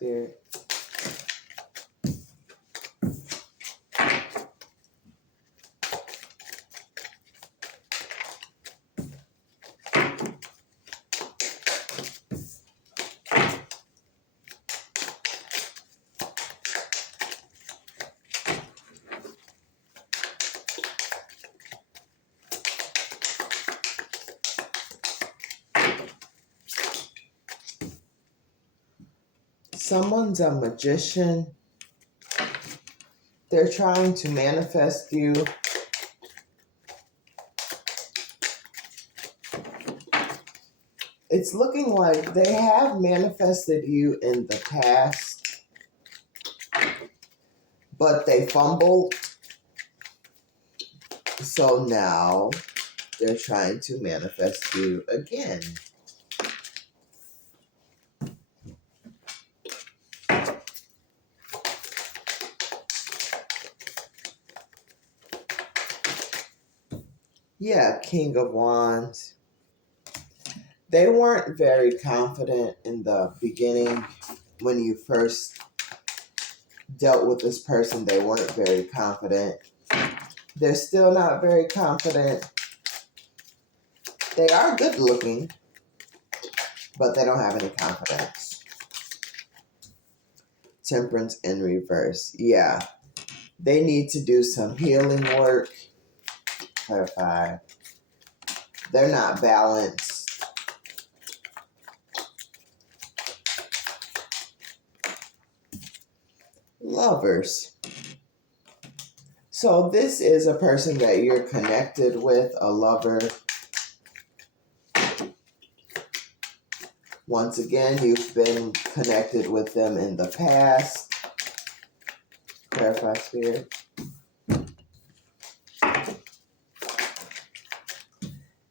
Spirit. Someone's a magician. They're trying to manifest you. It's looking like they have manifested you in the past, but they fumbled. So now they're trying to manifest you again. Yeah, King of Wands. They weren't very confident in the beginning when you first dealt with this person. They weren't very confident. They're still not very confident. They are good looking, but they don't have any confidence. Temperance in reverse. Yeah. They need to do some healing work. Clarify. They're not balanced. Lovers. So this is a person that you're connected with, a lover. Once again, you've been connected with them in the past. Clarify, Spirit.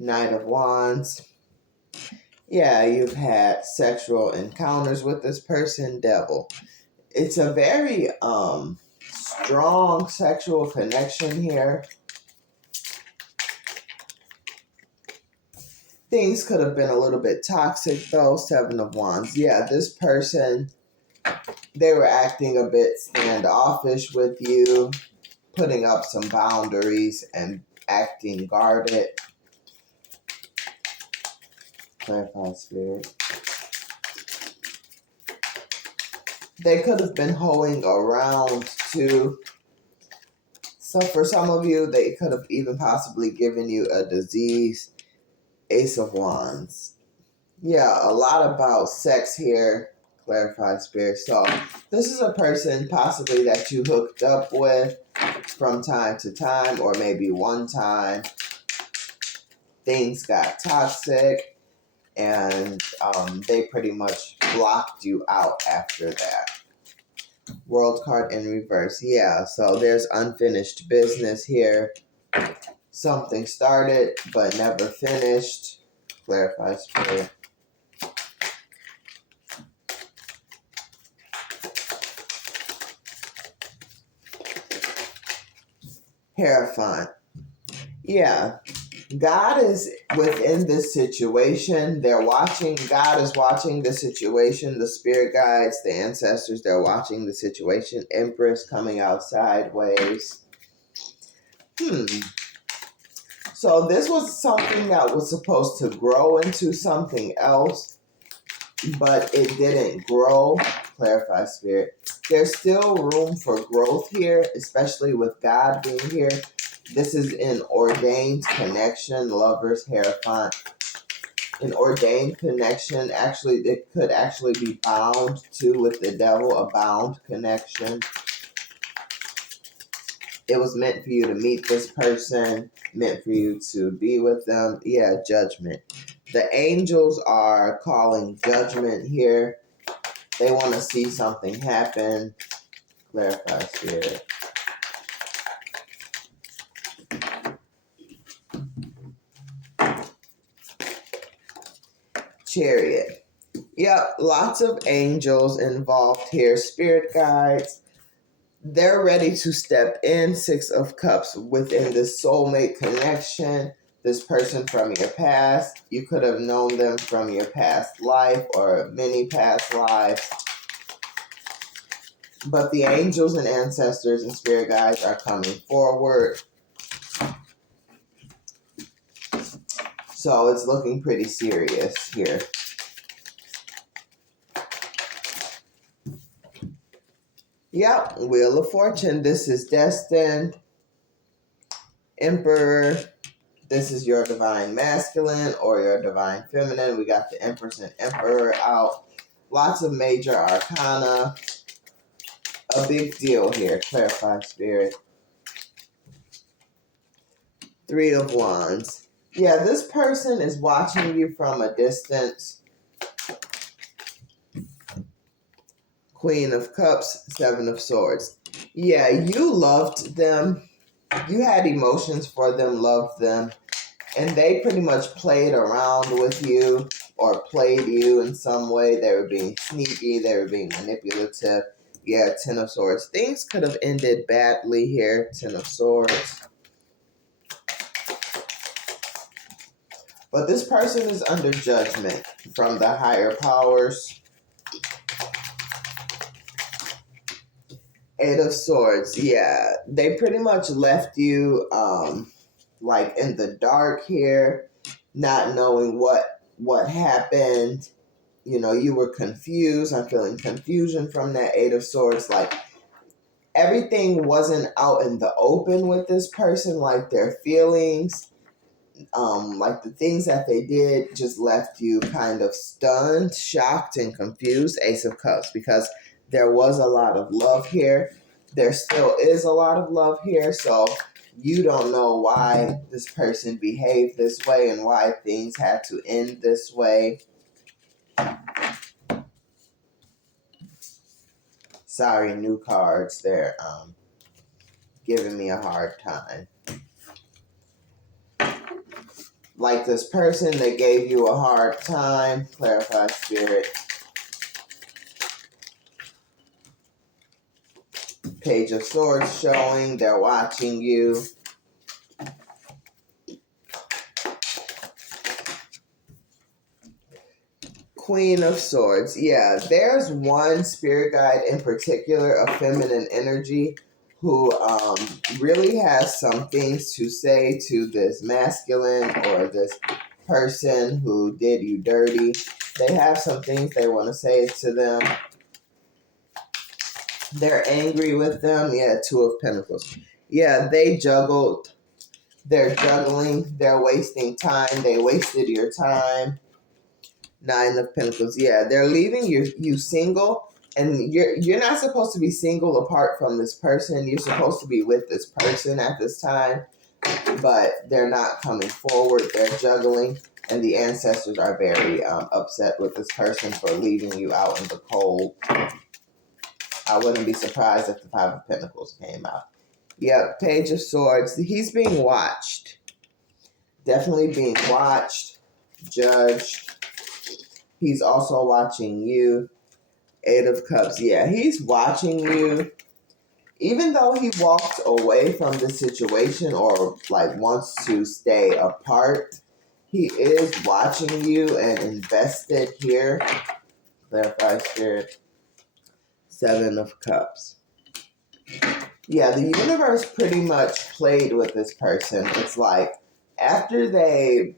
Knight of Wands. Yeah, you've had sexual encounters with this person, Devil. It's a very strong sexual connection here. Things could have been a little bit toxic though, Seven of Wands. Yeah, this person, they were acting a bit standoffish with you, putting up some boundaries and acting guarded. Clarify, Spirit. They could have been hoeing around too. So for some of you, they could have even possibly given you a disease. Ace of Wands. Yeah, a lot about sex here. Clarify, Spirit. So this is a person possibly that you hooked up with from time to time, or maybe one time. Things got toxic and they pretty much blocked you out after that. World card in reverse. Yeah, so there's unfinished business here. Something started but never finished. Clarify, Spirit. Hierophant. Yeah, God is within this situation. They're watching. God is watching the situation. The spirit guides, the ancestors, they're watching the situation. Empress coming out sideways. So this was something that was supposed to grow into something else, but it didn't grow. Clarify, Spirit. There's still room for growth here, especially with God being here. This is an ordained connection, lovers, Hierophant. An ordained connection. Actually, it could actually be bound too with the Devil, a bound connection. It was meant for you to meet this person, meant for you to be with them. Yeah, judgment. The angels are calling judgment here. They want to see something happen. Clarify, Spirit. Chariot. Yep, lots of angels involved here. Spirit guides. They're ready to step in. Six of Cups within this soulmate connection. This person from your past. You could have known them from your past life or many past lives. But the angels and ancestors and spirit guides are coming forward. So it's looking pretty serious here. Yep, Wheel of Fortune. This is destined. Emperor. This is your divine masculine or your divine feminine. We got the Empress and Emperor out. Lots of major arcana. A big deal here. Clarify, Spirit. Three of Wands. Yeah, this person is watching you from a distance. Queen of Cups, Seven of Swords. Yeah, you loved them. You had emotions for them, loved them. And they pretty much played around with you or played you in some way. They were being sneaky. They were being manipulative. Yeah, Ten of Swords. Things could have ended badly here. Ten of Swords. But this person is under judgment from the higher powers. Eight of Swords. Yeah, they pretty much left you like in the dark here, not knowing what happened. You know, you were confused. I'm feeling confusion from that Eight of Swords. Like, everything wasn't out in the open with this person, like their feelings, like the things that they did just left you kind of stunned, shocked, and confused. Ace of Cups, because there was a lot of love here. There still is a lot of love here, so you don't know why this person behaved this way and why things had to end this way. Sorry, new cards. They're giving me a hard time. Like this person, they gave you a hard time. Clarify, Spirit. Page of Swords showing. They're watching you. Queen of Swords. Yeah, there's one spirit guide in particular, a feminine energy, who really has some things to say to this masculine or this person who did you dirty. They have some things they want to say to them. They're angry with them. Yeah, Two of Pentacles. Yeah, they juggled. They're juggling. They're wasting time. They wasted your time. Nine of Pentacles. Yeah, they're leaving you single, and you're not supposed to be single apart from this person. You're supposed to be with this person at this time, but they're not coming forward. They're juggling, and the ancestors are very upset with this person for leaving you out in the cold. I wouldn't be surprised if the Five of Pentacles came out. Yep, Page of Swords. He's being watched. Definitely being watched, judged. He's also watching you. Eight of Cups. Yeah, he's watching you. Even though he walked away from the situation or like wants to stay apart, he is watching you and invested here. Clarify, Spirit. Seven of Cups. Yeah, the universe pretty much played with this person. It's like after they,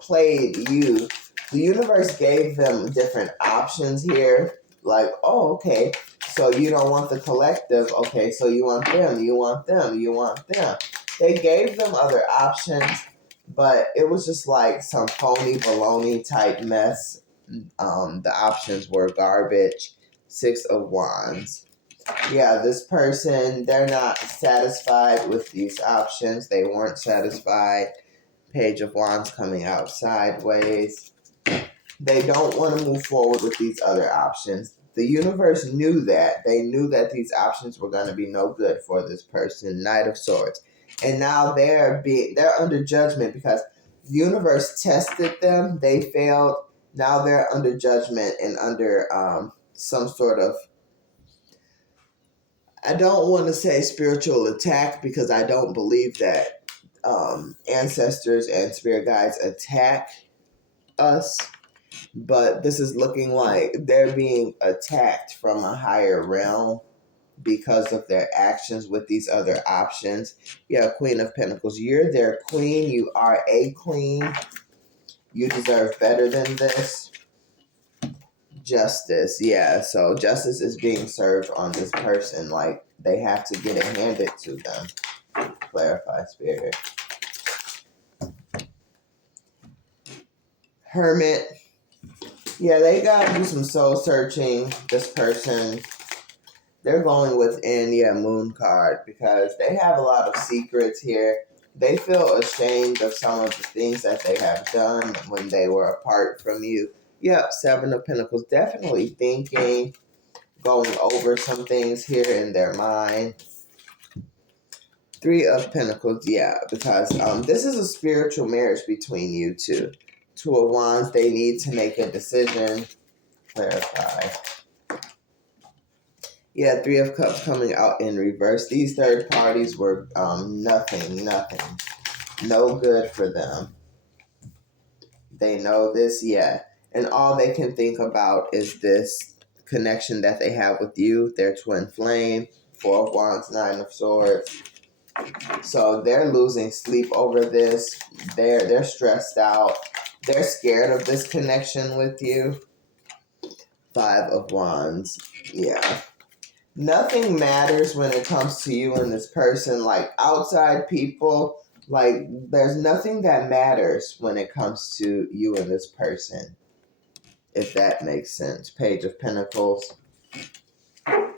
played you, the universe gave them different options here. Like, oh, okay, so you don't want the collective. Okay, so you want them, you want them, you want them. They gave them other options, but it was just like some phony baloney type mess. The options were garbage. Six of Wands. Yeah, this person, they're not satisfied with these options. They weren't satisfied. Page of Wands coming out sideways. They don't want to move forward with these other options. The universe knew that. They knew that these options were going to be no good for this person. Knight of Swords. And now they're under judgment because the universe tested them. They failed. Now they're under judgment and under some sort of, I don't want to say spiritual attack because I don't believe that ancestors and spirit guides attack us. but this is looking like they're being attacked from a higher realm because of their actions with these other options. Yeah, Queen of Pentacles. You're their queen. You are a queen. You deserve better than this. Justice. Yeah, so justice is being served on this person. Like, they have to get it handed to them. Clarify, Spirit. Hermit. Yeah, they gotta do some soul searching. This person, they're going within, yeah, Moon card, because they have a lot of secrets here. They feel ashamed of some of the things that they have done when they were apart from you. Yep, Seven of Pentacles. Definitely thinking, going over some things here in their mind. Three of Pentacles, yeah, because this is a spiritual marriage between you two. Two of Wands, they need to make a decision. Clarify. Yeah, Three of Cups coming out in reverse. These third parties were nothing. No good for them. They know this, yeah. And all they can think about is this connection that they have with you, their twin flame. Four of Wands, Nine of Swords. So they're losing sleep over this. They're stressed out. They're scared of this connection with you. Five of Wands. Yeah. Nothing matters when it comes to you and this person. Like, outside people, like, there's nothing that matters when it comes to you and this person, if that makes sense. Page of Pentacles.